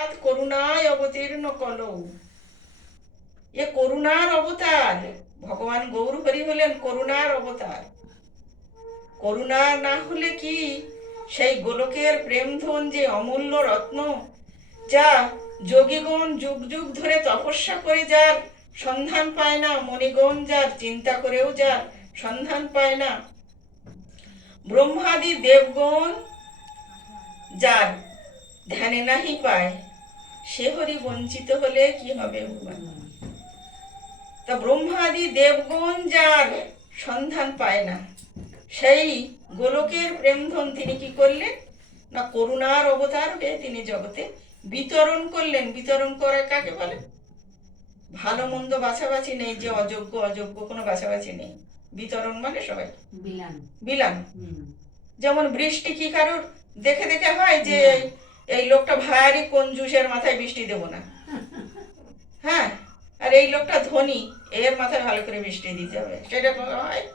আজ করুণায় অবতীর্ণ কলৌ। এ করুণার অবতার, ভগবান গৌর হরি হলেন করুণার অবতার। করুণা না হলে কি সেই গোলকের প্রেমধন যে অমূল্য রত্ন, যা যোগীগণ যুগ যুগ ধরে তপস্যা করে যার সন্ধান পায় না, মণিগণ যার চিন্তা করেও যার সন্ধান পায় না। ব্রহ্মাদি দেবগণ যার ধ্যানে নাহি পায়। সে হরি বঞ্চিত হলে কি হবে ভগবান? তা ব্রহ্মাদি দেবগণ যার সন্ধান পায় না সেই গোলকের প্রেমধন তিনি কি করলেন? না করুণার অবতার হয়ে তিনি জগতে বিতরণ করলেন। বিতরণ করে কাকে বলে? ভালো মন্দ বাছাবাছি নেই যে অযোগ্য অযোগ্য কোনো বাছাবাছি নেই। বিতরণ মানে সবাই। বিলান। বিলান। যেমন বৃষ্টি কি কারোর দেখে দেখে হয় যে এই- লোকটা ভারী কঞ্জুসের মাথায় বৃষ্টি দেব না। হ্যাঁ আর এই লোকটা ধনী, এর মাথায় ভালো করে বৃষ্টি দিতে হবে, সেটা হয়।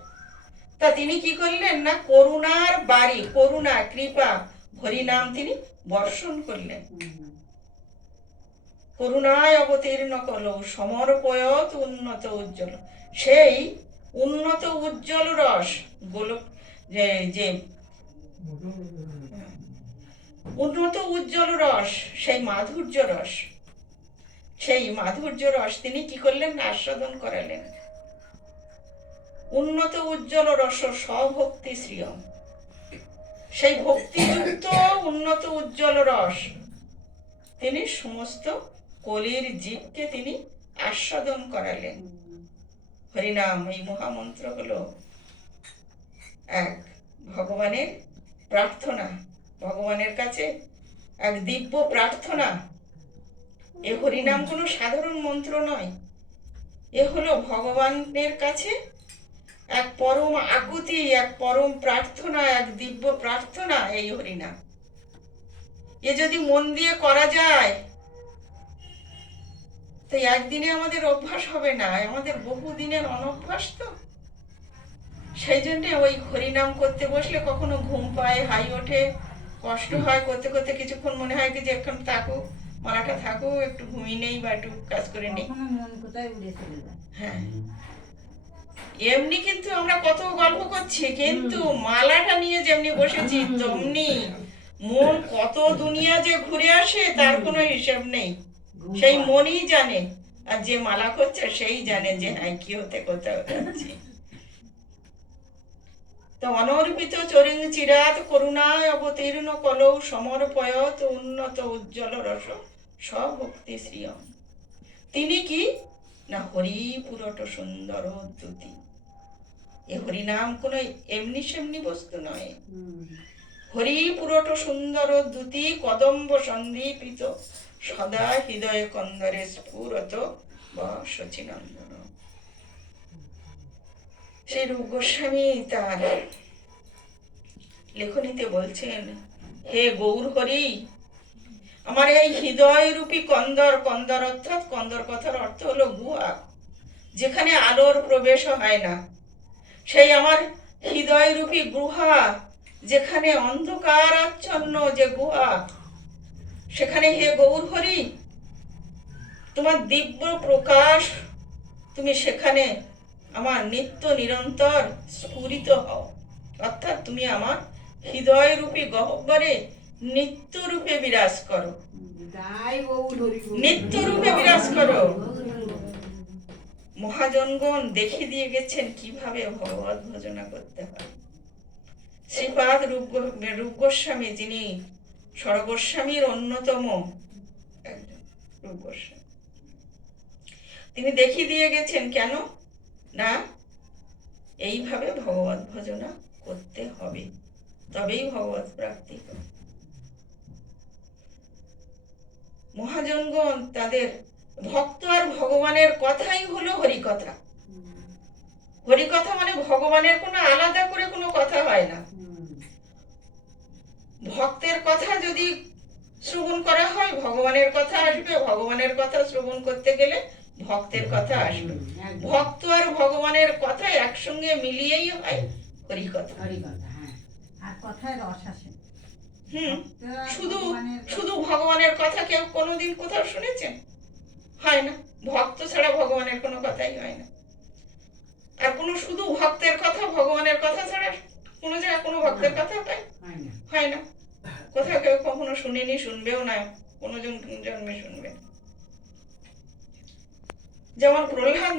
তা তিনি কি করলেন না, করুণার বাড়ি, করুণা, কৃপা হরিনাম তিনি বর্ষণ করলেন। করুণায় অবতীর্ণ কল সমর্পয়ত উন্নত উজ্জ্বল। সেই উন্নত উজ্জ্বল রস গোলক যে উন্নত উজ্জ্বল রস, সেই মাধুর্য রস। সেই মাধুর্য রস তিনি কি করলেন? আস্বাদন করালেন। উন্নত উজ্জ্বল রস, স্বভক্তি শ্রিয়ম। সেই ভক্তিযুক্ত উন্নত উজ্জ্বল রস তিনি সমস্ত কলির জীবকে তিনি আস্বাদন করালেন। হরিনাম, এই মহামন্ত্র হলো এক ভগবানের প্রার্থনা। ভগবানের কাছে এক দিব্য প্রার্থনা। এ হরিনাম কোনো সাধারণ মন্ত্র নয়। এ হলো ভগবানের কাছে এক পরম আকুতি, এক পরম প্রার্থনা, এক দিব্য প্রার্থনা, এই হরিনাম। এ যদি মন দিয়ে করা যায়, তো একদিনে আমাদের অভ্যাস হবে না। আমাদের বহুদিনের অনভ্যাস তো। সেই জন্যে ওই হরিনাম করতে বসলে কখনো ঘুম পায়, হাই ওঠে কষ্ট হয় করতে করতে কিছুক্ষণ মনে হয় কি যে এখন থাকুক মালাটা থাকুক একটু ঘুমিয়ে নেই বা একটু কাজ করে নেই। হ্যাঁ। এমনি কিন্তু আমরা কত গল্প করছি কিন্তু মালাটা নিয়ে যেমনি বসেছি তেমনি মন কত দুনিয়া যে ঘুরে আসে তার কোনো হিসাব নেই। সেই মনই জানে আর যে মালা করছে সেই জানে যে হ্যাঁ কি হতে কোথাও যাচ্ছি তো অনর্পিত চরিং চিরাত করুণায় অবতীর্ণ কলৌ সমর্পয়ত উন্নত উজ্জ্বল রস স্বভক্তি শ্রিয়ম তিনি কি? না হরি পুরট সুন্দর দ্যুতি এ হরিনাম কোনো এমনি সেমনি বস্তু নয়। হরি পুরট সুন্দর দ্যুতি কদম্ব সন্দীপিত, সদা হৃদয় কন্দরে স্ফুরত বা শচীনন্দন। সেই রূপ গোস্বামী তার লেখনীতে বলছেন, হে গৌর হরি, আমার এই হৃদয় রূপী কন্দর কন্দর অর্থাৎ কন্দর কথার অর্থ হলো গুহা, যেখানে আলোর প্রবেশ হয় না। সেই আমার হৃদয় রূপী গুহা, যেখানে অন্ধকার আচ্ছন্ন যে গুহা, সেখানে হে গৌর হরি, তোমার দিব্য প্রকাশ তুমি সেখানে আমার নিত্য নিরন্তর স্ফুরিত হও অর্থাৎ তুমি আমার হৃদয় রূপী গহ্বরে নিত্য রূপে বিরাজ করো। নিত্য রূপে বিরাজ করো। মহাজনগণ দেখিয়ে দিয়ে গেছেন কীভাবে ভগবত ভজনা করতে হয় শ্রীপাদ রূপ রূপ গোস্বামী যিনি সরগোস্বামীর অন্যতম একজন রূপ গোস্বামী তিনি দেখিয়ে দিয়ে গেছেন, কেন না, এইভাবে ভগবত ভজনা করতে হবে। তবেই ভগবত প্রাপ্তি। মহাজনগণ তাদের ভক্ত আর ভগবানের কথাই হলো হরিকথা। হরিকথা মানে ভগবানের কোনো আলাদা করে কোনো কথা হয় না। ভক্তের কথা যদি শ্রবণ করা হয়, ভগবানের কথা আসবে, ভগবানের কথা শ্রবণ করতে গেলে ভক্তের কথা আসবে। ভক্ত আর ভগবানের কথা একসঙ্গে মিলিয়েই হয় হরিকথা। হরি কথা হ্যাঁ। আর কথায় রস আসে। হুম শুধু শুধু ভগবানের কথা কেউ কোনোদিন কোথাও শুনেছেন? হয় না। ভক্ত ছাড়া ভগবানের কোনো কথাই হয় না। আর কোনো শুধু ভক্তের কথা ভগবানের কথা ছাড়া কোনো জায়গায় কোনো ভক্তের কথা হয় হয় না। কোথাও কেউ কখনো শুনেনি শুনবেও না। কোনো জন জন্মে শুনবে যেমন প্রহ্লাদ